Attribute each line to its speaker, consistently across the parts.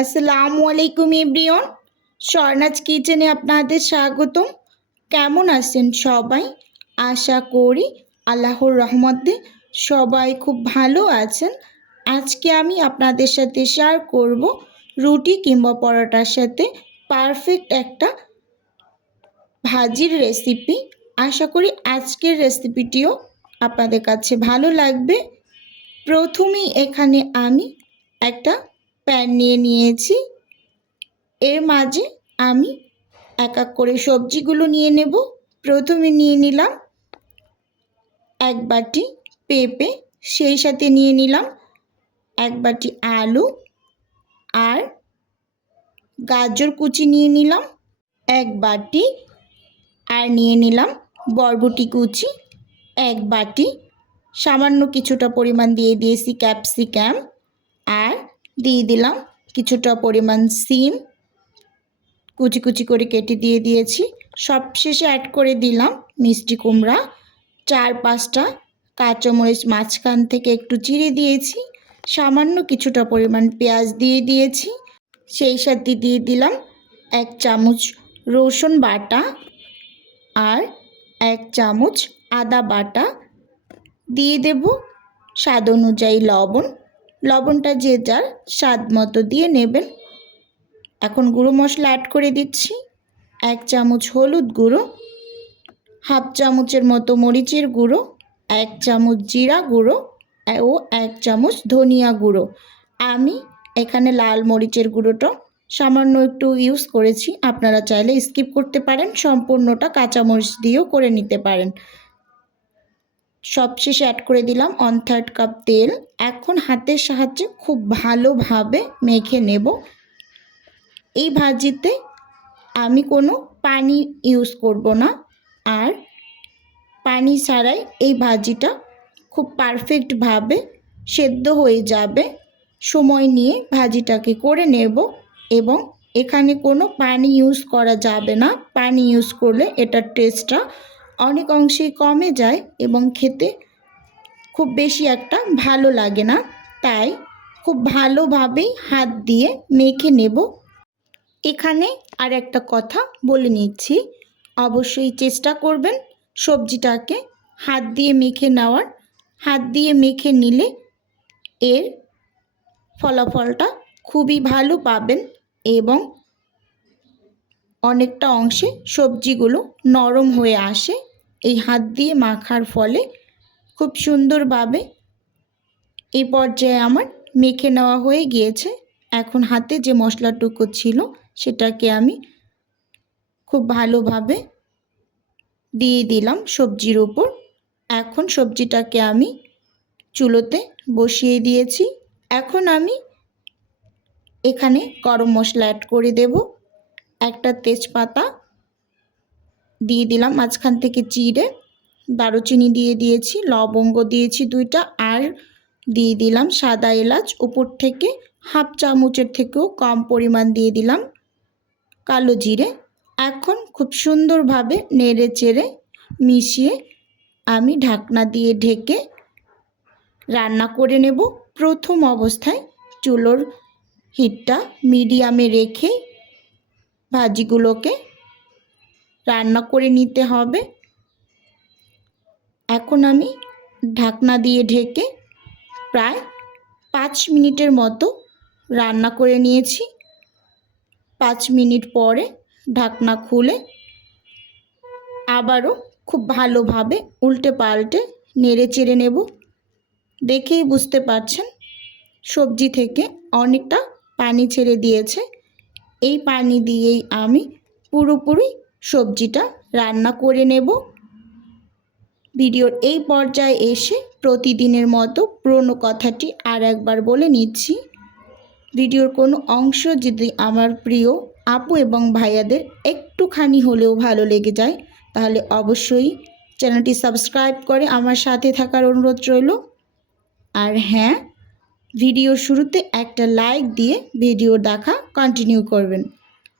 Speaker 1: আসসালামু আলাইকুম এভরিওন স্বর্ণাজ কিচেনে আপনাদের স্বাগতম। কেমন আছেন সবাই? আশা করি আল্লাহর রহমতে সবাই খুব ভালো আছেন। আজকে আমি আপনাদের সাথে শেয়ার করব রুটি কিংবা পরোটার সাথে পারফেক্ট একটা ভাজির রেসিপি আশা করি আজকের রেসিপিটিও আপনাদের কাছে ভালো লাগবে। প্রথমেই এখানে আমি একটা প্যান নিয়ে নিয়েছি। এর মাঝে আমি এক এক করে সবজিগুলো নিয়ে নেব। প্রথমে নিয়ে নিলাম এক বাটি পেঁপে, সেই সাথে নিয়ে নিলাম এক বাটি আলু আর গাজর কুচি নিয়ে নিলাম এক বাটি আর নিয়ে নিলাম বরবটি কুচি এক বাটি। সামান্য কিছুটা পরিমাণ দিয়ে দিয়েছি ক্যাপসিক্যাম আর দিয়ে দিলাম। কিছুটা পরিমাণ সিম, কুচি কুচি করে কেটে দিয়ে দিয়েছি। সবশেষে অ্যাড করে দিলাম মিষ্টি কুমড়া। চার পাঁচটা কাঁচামরিচ মাঝখান থেকে একটু চিড়ে দিয়েছি। সামান্য কিছুটা পরিমাণ পেঁয়াজ দিয়ে দিয়েছি। সেই সাথে দিয়ে দিলাম এক চামচ রসুন বাটা আর এক চামচ আদা বাটা। দিয়ে দেব স্বাদ অনুযায়ী লবণ। লবণটা যে যার স্বাদ মতো দিয়ে নেবেন। এখন গুঁড়ো মশলা অ্যাড করে দিচ্ছি। এক চামচ হলুদ গুঁড়ো, হাফ চামচের মতো মরিচের গুঁড়ো, এক চামচ জিরা গুঁড়ো ও এক চামচ ধনিয়া গুঁড়ো। আমি এখানে লাল মরিচের গুঁড়োটা সামান্য একটু ইউজ করেছি। আপনারা চাইলে স্কিপ করতে পারেন। সম্পূর্ণটা কাঁচামরিচ দিয়েও করে নিতে পারেন। সবশেষে অ্যাড করে দিলাম ওয়ান থার্ড কাপ তেল। এখন হাতের সাহায্যে খুব ভালোভাবে মেখে নেব। এই ভাজিতে আমি কোনো পানি ইউজ করব না। আর পানি ছাড়াই এই ভাজিটা খুব পারফেক্টভাবে সেদ্ধ হয়ে যাবে। সময় নিয়ে ভাজিটাকে করে নেব এবং এখানে কোনো পানি ইউজ করা যাবে না। পানি ইউজ করলে এটার টেস্টটা অনেক অংশেই কমে যায় এবং খেতে খুব বেশি একটা ভালো লাগে না। তাই খুব ভালোভাবেই হাত দিয়ে মেখে নেব। এখানে আর একটা কথা বলে নিচ্ছি। অবশ্যই চেষ্টা করবেন সবজিটাকে হাত দিয়ে মেখে নেওয়ার। হাত দিয়ে মেখে নিলে এর ফলাফলটা খুবই ভালো পাবেন এবং অনেকটা অংশে সবজিগুলো নরম হয়ে আসে। এই হাত দিয়ে মাখার ফলে খুব সুন্দরভাবে এই পর্যায়ে আমার মেখে নেওয়া হয়ে গিয়েছে। এখন হাতে যে মশলাটুকু ছিল সেটাকে আমি খুব ভালোভাবে দিয়ে দিলাম সবজির উপর এখন সবজিটাকে আমি চুলোতে বসিয়ে দিয়েছি। এখন আমি এখানে গরম মশলা অ্যাড করে দেব। একটা তেজপাতা দিয়ে দিলাম মাঝখান থেকে চিড়ে দারুচিনি দিয়ে দিয়েছি, লবঙ্গ দিয়েছি দুইটা, আর দিয়ে দিলাম সাদা এলাচ, উপর থেকে হাফ চামচের থেকেও কম পরিমাণ দিয়ে দিলাম কালো জিরে। এখন খুব সুন্দরভাবে নেড়ে চেড়ে মিশিয়ে আমি ঢাকনা দিয়ে ঢেকে রান্না করে নেব। প্রথম অবস্থায় চুলোর হিটটা মিডিয়ামে রেখে ভাজিগুলোকে রান্না করে নিতে হবে। এখন আমি ঢাকনা দিয়ে ঢেকে প্রায় পাঁচ মিনিটের মতো রান্না করে নিয়েছি। পাঁচ মিনিট পরে ঢাকনা খুলে আবারও খুব ভালোভাবে উল্টে পাল্টে নেড়ে চেড়ে নেব। দেখেই বুঝতে পারছেন, সবজি থেকে অনেকটা পানি ছেড়ে দিয়েছে। এই পানি দিয়েই আমি পুরোপুরি সবজিটা রান্না করে নেব। ভিডিওর এই পর্যায়ে এসে প্রতিদিনের মতো পুরনো কথাটি আর একবার বলে নিচ্ছি। ভিডিওর কোনো অংশ যদি আমার প্রিয় আপু এবং ভাইয়াদের একটুখানি হলেও ভালো লেগে যায়, তাহলে অবশ্যই চ্যানেলটি সাবস্ক্রাইব করে আমার সাথে থাকার অনুরোধ রইল। আর হ্যাঁ ভিডিওর শুরুতে একটা লাইক দিয়ে ভিডিও দেখা কন্টিনিউ করবেন।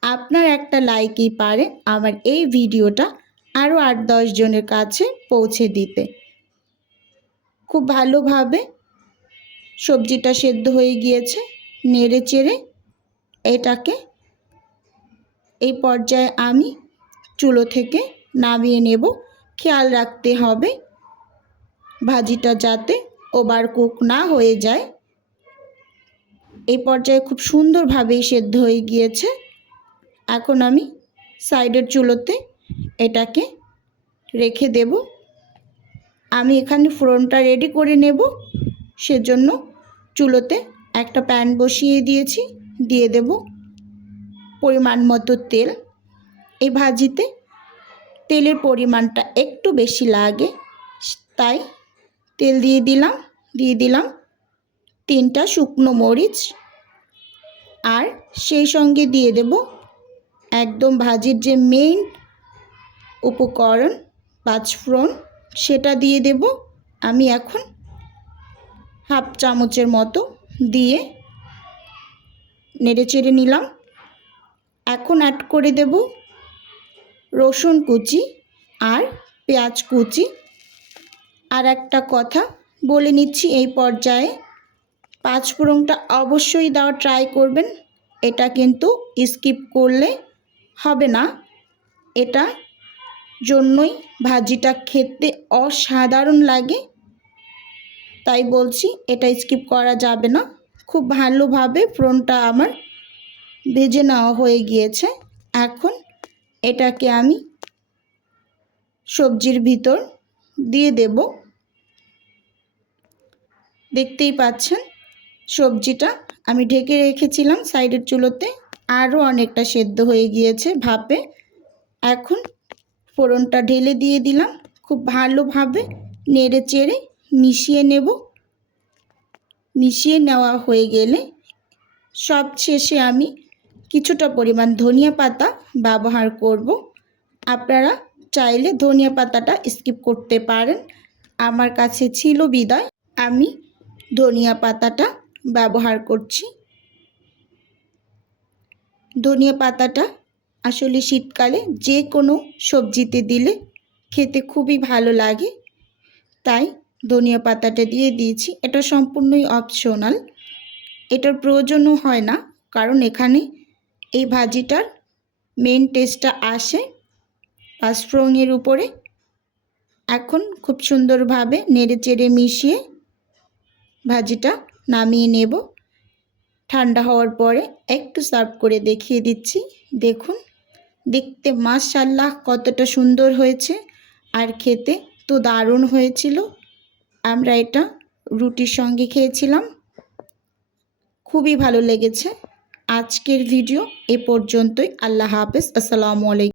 Speaker 1: আপনার একটা লাইকই পারে আমার এই ভিডিওটা আরও আট দশ জনের কাছে পৌঁছে দিতে। খুব ভালোভাবে সবজিটা সেদ্ধ হয়ে গিয়েছে, নেড়ে চেড়ে এটাকে এই পর্যায়ে আমি চুলো থেকে নামিয়ে নেব। খেয়াল রাখতে হবে ভাজিটা যাতে ওভার কুক না হয়ে যায়। এই পর্যায়ে খুব সুন্দরভাবেই সেদ্ধ হয়ে গিয়েছে। এখন আমি সাইডের চুলোতে এটাকে রেখে দেব। আমি এখানে ফোড়নটা রেডি করে নেব। সেজন্য চুলোতে একটা প্যান বসিয়ে দিয়েছি, দিয়ে দেব পরিমাণ মতো তেল। এই ভাজিতে তেলের পরিমাণটা একটু বেশি লাগে, তাই তেল দিয়ে দিলাম দিয়ে দিলাম তিনটা শুকনো মরিচ। আর সেই সঙ্গে দিয়ে দেব একদম ভাজির যে মেইন উপকরণ, পাঁচফোড়ন, সেটা দিয়ে দেব। আমি এখন হাফ চামচের মতো দিয়ে নেড়ে চেড়ে নিলাম। এখন অ্যাড করে দেব রসুন কুচি আর পেঁয়াজ কুচি। আর একটা কথা বলে নিচ্ছি, এই পর্যায়ে পাঁচ ফোড়নটা অবশ্যই দেওয়া ট্রাই করবেন। এটা কিন্তু স্কিপ করলে হবে না। এটা জন্যই ভাজিটা খেতে অসাধারণ লাগে। তাই বলছি, এটা স্কিপ করা যাবে না। খুব ভালোভাবে ফ্রনটা আমার ভেজে নেওয়া হয়ে গিয়েছে। এখন এটাকে আমি সবজির ভিতর দিয়ে দেব। দেখতেই পাচ্ছেন, সবজিটা আমি ঢেকে রেখেছিলাম সাইডের চুলোতে। আরও অনেকটা সেদ্ধ হয়ে গিয়েছে ভাপে। এখন ফোড়নটা ঢেলে দিয়ে দিলাম। খুব ভালোভাবে নেড়ে চেড়ে মিশিয়ে নেব। মিশিয়ে নেওয়া হয়ে গেলে সব শেষে আমি কিছুটা পরিমাণ ধনিয়া পাতা ব্যবহার করব। আপনারা চাইলে ধনিয়া পাতাটা স্কিপ করতে পারেন। আমার কাছে ছিল বিদায়। আমি ধনিয়া পাতাটা ব্যবহার করছি। ধনিয়া পাতাটা আসলে শীতকালে যে কোনো সবজিতে দিলে খেতে খুবই ভালো লাগে। তাই ধনিয়া পাতাটা দিয়ে দিয়েছি। এটা সম্পূর্ণই অপশনাল এটার প্রয়োজনও হয় না, কারণ এখানে এই ভাজিটার মেন টেস্টটা আসে পাঁচফোড়নের উপরে। এখন খুব সুন্দরভাবে নেড়ে চেড়ে মিশিয়ে ভাজিটা নামিয়ে নেব। ঠান্ডা হওয়ার পরে একটু সার্ভ করে দেখিয়ে দিচ্ছি। দেখুন, দেখতে মাশাল্লাহ কতটা সুন্দর হয়েছে। আর খেতে তো দারুণ হয়েছিল। আমরা এটা রুটির সঙ্গে খেয়েছিলাম। খুবই ভালো লেগেছে। আজকের ভিডিও এ পর্যন্তই। আল্লাহ হাফেজ। আসসালামু আলাইকুম।